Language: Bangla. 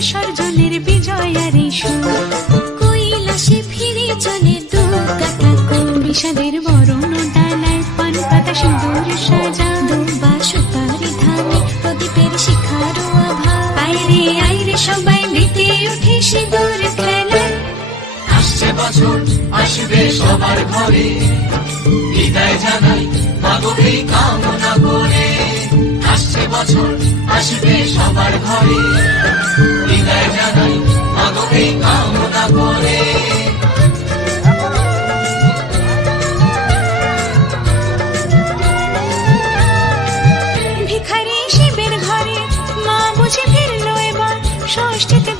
বিসর্জনের বিজয়ার এই সুর। কৈলাসে ফিরে চলে দুর্গা বিষাদের বরণ ডালায় পান পাতা সিঁদুর সাজা। দুবা সুপারি ধানে প্রদীপের শিখার আভা। আইরে আইরে সবাই মেতে উঠে সিঁদুর খেলায়। আসছে বছর আসবে সবার ঘরে, বিদায় জানাই মাগোকে কামনা করে। আসছে বছর আসবে সবার ঘরে, বিদায় জানাই মাগোকে কামনা করে। ভিখারি শিবের ঘরে মা বুঝে ফিরলো এবার ষষ্ঠীতে।